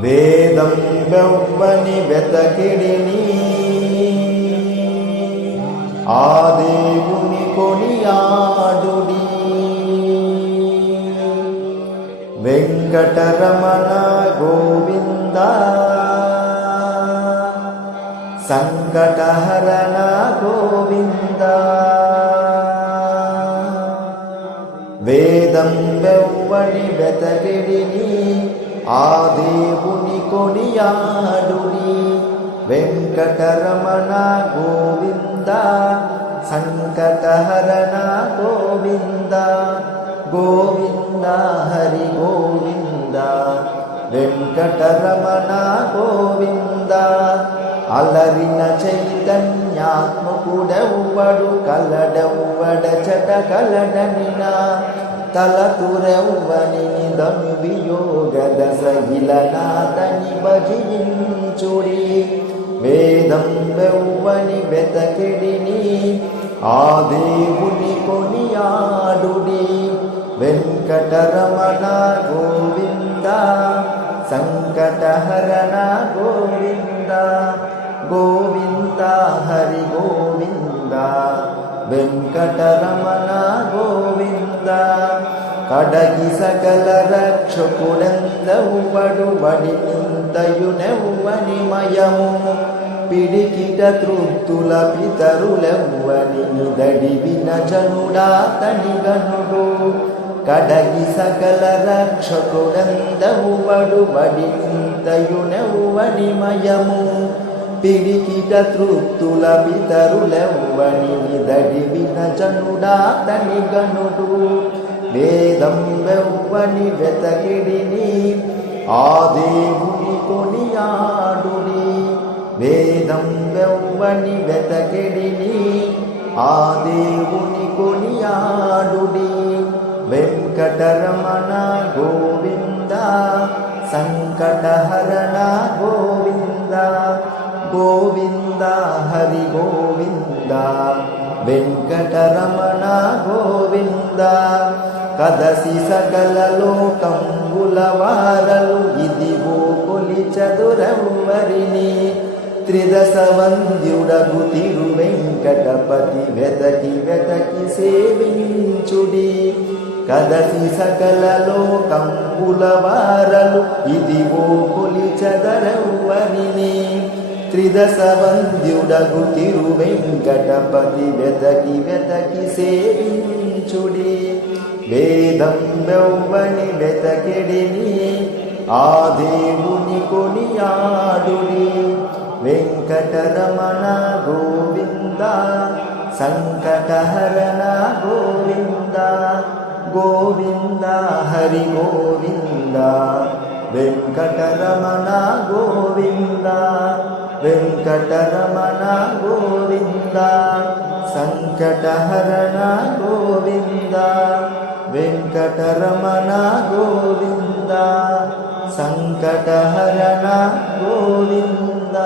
వేదం వెవ్వని వెతకిడిని ఆ దేవుని కొనియాడుడి. వెంకటరమణ గోవింద సంకటహరణ గోవింద. వేదం వెవ్వని వెతకిడిని ఆ దేవుని కొనియాడుడి. వెంకటరమణ గోవింద సంకటహరణ గోవింద. గోవింద హరి గోవింద వెంకటరమణ గోవింద. అలరిన చైతన్యాత్మకుడెవ్వడు కలడెవ్వడచట కలడనినా తలతురెవ్వని నిదను వియోగద సగిలనాథని భజించుడి. వేదం వెవ్వని వెతకిడిని ఆ దేవుని కొనియాడుడి. వెంకటరమణ గోవింద సంకటహరణ గోవింద. గోవింద హరి గోవింద వెంకటరమణ గోవింద. కడగి సకల రక్షకుడెందవ్వడు వడి నింతయునెవ్వని మయము. పిడికిట తృప్తుల పితరులెవ్వని నిదడివిన జనుడా తని గనుడు. కడగి సకల రక్షకుడెందవ్వడు వడి నింతయునెవ్వని మయము. పిడికిట తృప్తుల పితరులెవ్వని నిదడివిన జనుడా తని గనుడు. వేదం వెవ్వని వెతకిడిని ఆ దేవుని కొనియాడుడి. వేదం వెవ్వని వెతకిడిని ఆ దేవుని కొనియాడుడి. వెంకటరమణ గోవింద సంకటహరణ గోవింద. గోవింద హరి గోవింద వెంకటరమణ గోవింద. కదసి సకల లోకంబుల వారలు ఇదిగో కొలిచదురెవ్వరిని. త్రిదశ వంద్యుడగు తిరు వెంకటపతి వెతకి వెతకి సేవించుడి. కదసి సకల లోకంబుల వారలు ఇదిగో కొలిచదరెవ్వరిని. త్రిదశ వంద్యుడగు తిరు వెంకటపతి వెతకి వెతకి సేవించుడి. వేదం వెవ్వని వెతకిడిని ఆ దేవుని కొనియాడుడి. వెంకటరమణ గోవింద సంకటహరణ గోవింద. గోవింద హరి గోవింద వెంకటరమణ గోవింద. వెంకటరమణ గోవింద సంకటహరణ గోవింద. వెంకటరమణ గోవింద సంకటహరణ గోవింద.